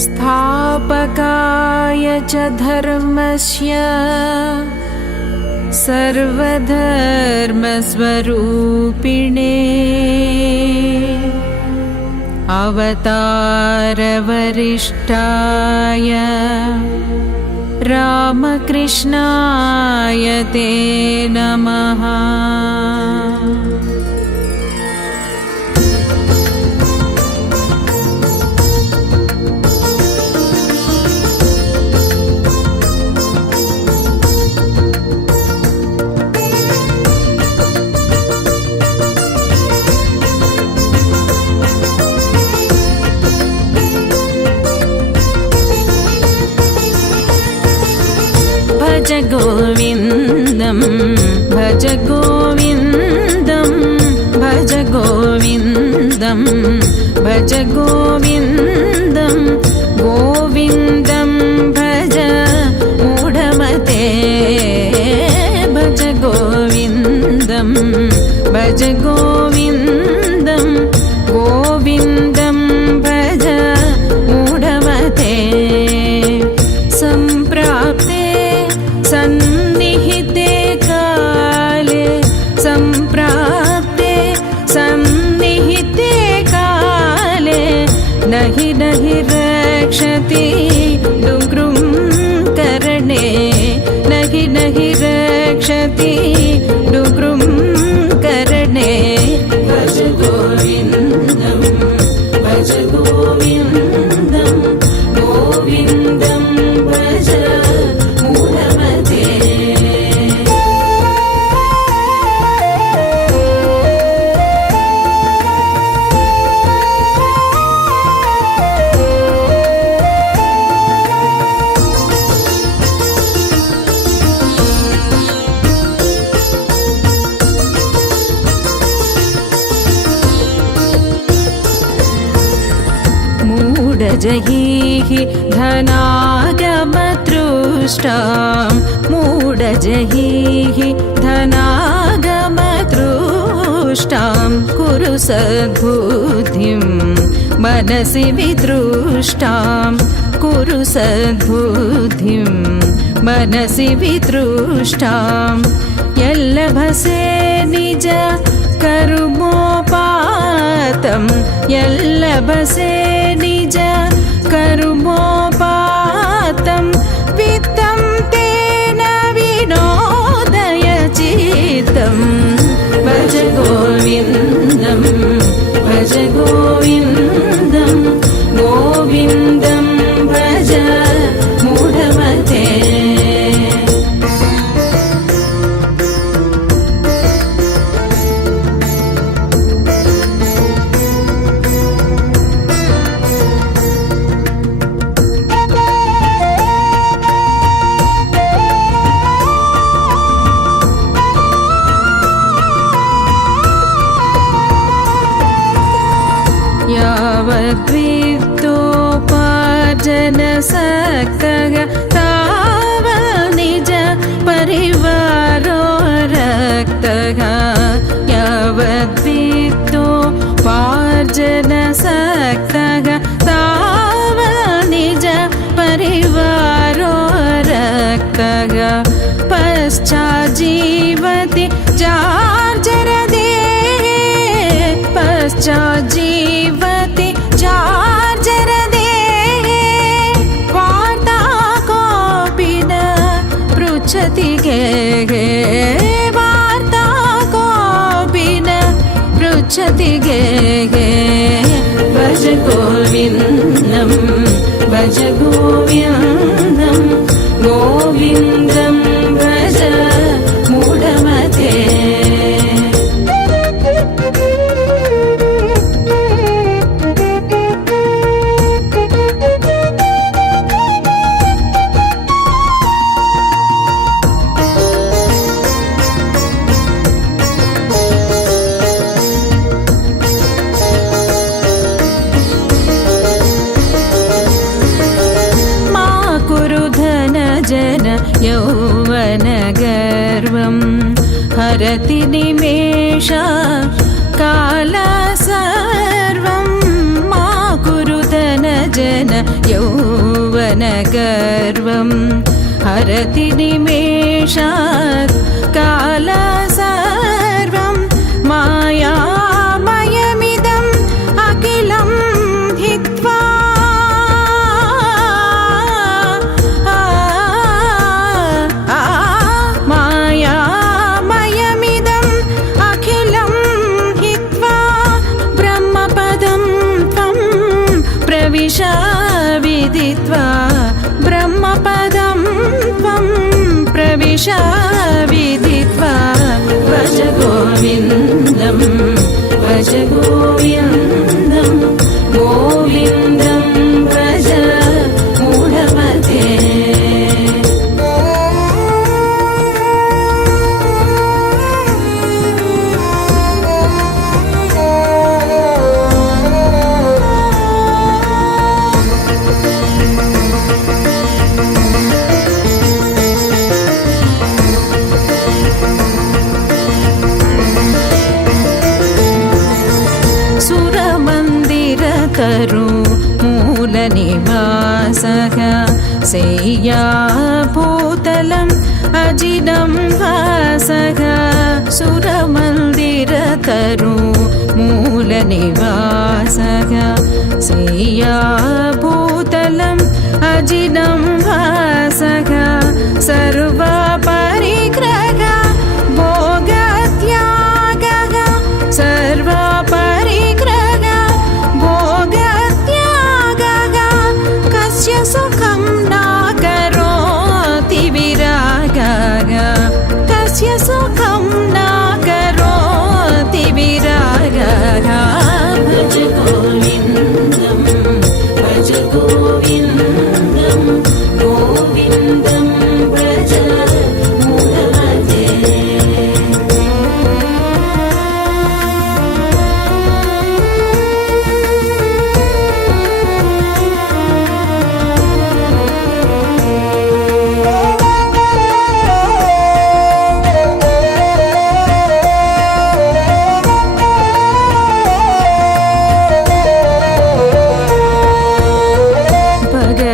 स्थापकाय च धर्मस्य सर्वधर्मस्वरूपिणे अवतारवरिष्ठाय रामकृष्णाय ते नमः। भज गोविन्दं भज गोविन्दं भज गोविन्दं भज गोविन्दं गोविन्दं भज मूढमते भज गोविन्दं भज गोविन्दं गोविन्दं भज मूढमते। सम्प्राप्ते सन्निहिते काले सम्प्राप्ते सन्निहिते काले नहि नहि रक्षति डुङ्गृं करणे नहि नहि रक्षति डुङ्गृं करणे। भज गोविन्दं भज गोविन्दं गोविन्दं भज मूढमते। मूढजहीः धनागमतृष्टां मूढजहीः धनागमतृष्टां कुरु सद्बुद्धिं मनसि वितृष्टां कुरु सद्बुद्धिं मनसि वितृष्टां। यल्लभसे निज कर्मोपातं यल्लभसे निज कर्मोपातं वित्तं तेन विनोदय चित्तं। भज गोविन्दं भज गोविन्दं गोविन्दं भज मूढमते। यावद्वित्तोपार्जनसक्तः तावन्निज परिवारो रक्तः यावद्वित्तोपार्जनसक्तः तावन्निज परिवारो रक्तः। पश्चाज्जीवति जार्जरदेहे पश्चाज्जीवति जार्जरदेहे वार्ता कोऽपि न पृच्छति गेहे वार्ता कोऽपि न पृच्छति गेहे। भज गोविन्दं भज गोविन्दं गोविन्दं भज मूढमते। यौवनगर्वं हरति निमेष काल सर्वं मा कुरु हरति निमेषात् काल सर्वं मायामयमिदम् अखिलं हित्वा मायामयमिदम् अखिलं हित्वा ब्रह्मपदं त्वं प्रविश विदित्वा ब्रह्मपदं त्वं प्रविश विदित्वा भज गोविन्दं भज गोविन्दं गोविन्दं भज मूढमते तरु मूलनिवासः सेय्याभूतलम् अजिनं वासः सुरमन्दिरतरु मूलनिवासः सेय्याभूतलम् अजिनं वासः सर्वपरिग्रह भोगत्यागः सर्वपरिग्रह सुखं न करोति विरागः कस्य सुखं न करोति विरागः भज गोविन्दं भज गोविन्दं गोविन्दं भज मूढमते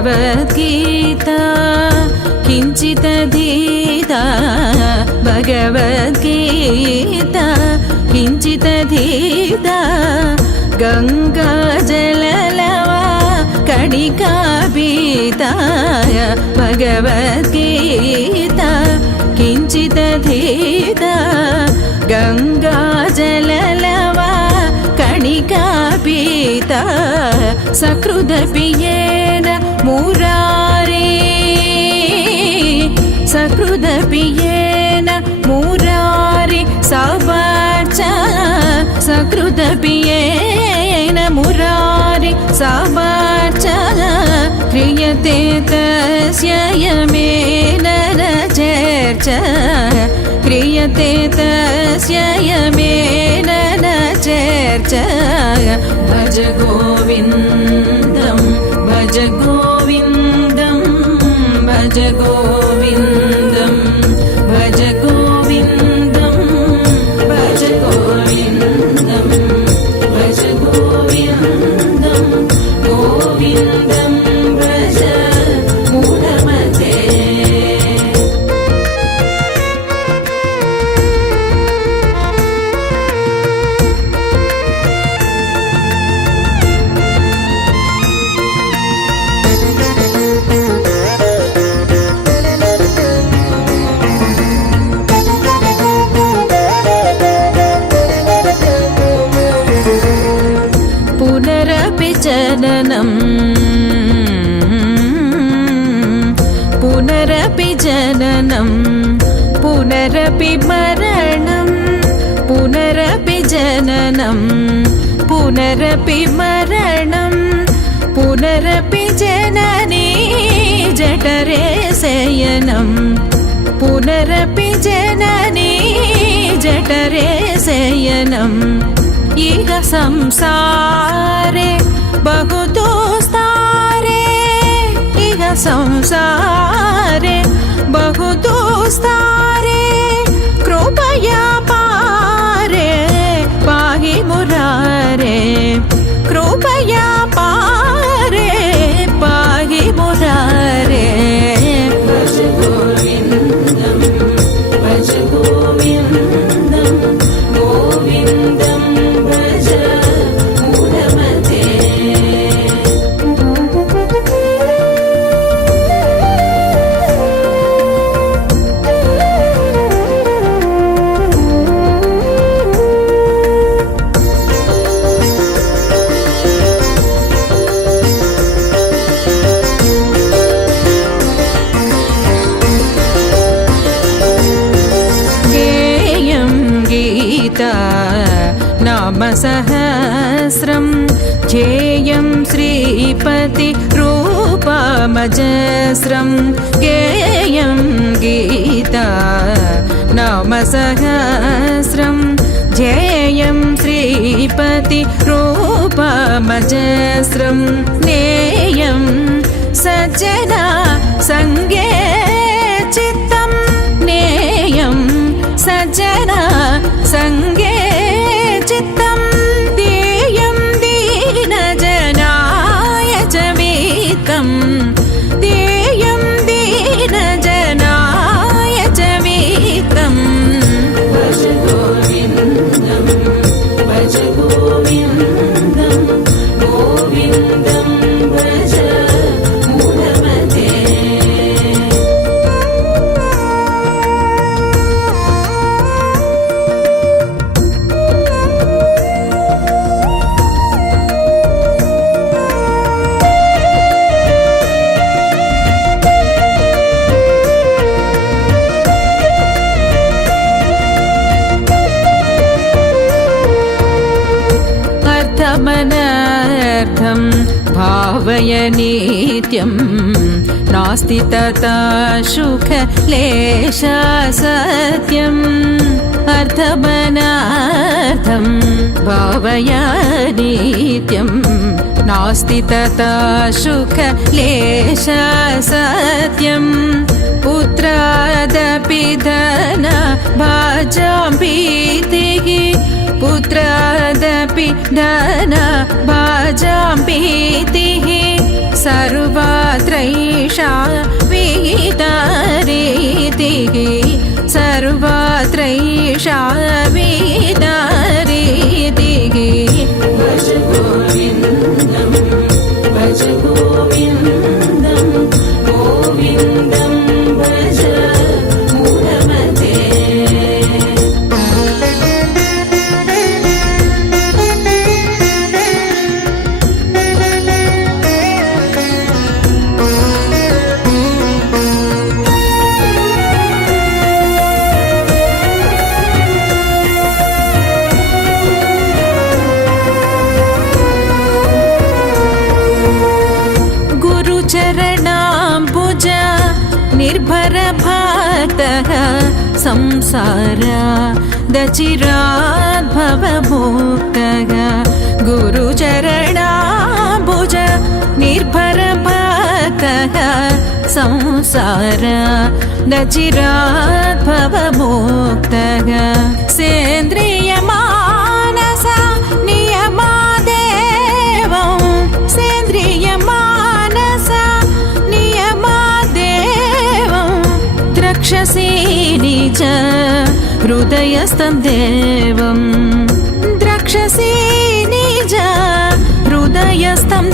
भगवद्गीता किञ्चिदधीता भगवद्गीता किञ्चिदधीता गङ्गाजललवा कणिकाभीता भगवद्गीता किञ्चिदधीता गङ्गाजललवा कणिकाभीता सकृदपि येन मुरारे सकृदपि येन मुरारे सवाच सकृदपि येन मुरारे सवाच क्रियते तस्य यमेन न चर्च क्रियते तस्य यमेन न चर्च भज गोविन्दं भज गोविन्दं भज गोविन्दं भज गोविन्दं भज गोविन्दं भज गोविन्दं गोविन्दं भज मूढमते जननं पुनरपि जननं पुनरपि मरणं पुनरपि जननं पुनरपि मरणं पुनरपि जननी जठरे शयनं पुनरपि जननी जठरे शयनम् इह संसारे बहु दुस्तारे इह संसारे बहु दुस्तारे कृपया पारे पाहि मुरारे कृपया पारे पाहि मुरारे। नामसहस्रं ध्येयं श्रीपतिरूपमजस्रं गेयं गीता नामसहस्रं ध्येयं श्रीपतिरूपमजस्रं नेयं सज्जना संगे चित्तं नेयं सज्जना संगे चित्तं देयं दीनजनाय च वीतं देयं दीनजनाय च वीतं भज गोविन्दं भज गोविन्दं गोविन्दं भज मूढमते अर्थमनर्थं भावय नित्यं नास्ति तथा सुखलेशा सत्यम् अर्थमनर्थं भावय नित्यं नास्ति तथा सुखलेशा सत्यम् पुत्रादपि धन भाजां भीतिः पुत्रादपि धन भाजां भीतिः सर्वत्रैषा विहिता रीतिः सर्वत्रैषा विहिता रीतिः भज गोविन्दं भज गोविन्दं गोविन्दं भज मूढमते चरणाम्बुज निर्भर भक्तः संसारादचिरात् भवमुक्तः गुरुचरणाम्बुज निर्भर भक्तः संसारादचिरात् भवमुक्तः सेन्द्रियमानस नियमादेवं सेन्द्रियमानस नियमादेवं द्रक्षसि निज हृदयस्थं देवं द्रक्षसि निज हृदयस्थं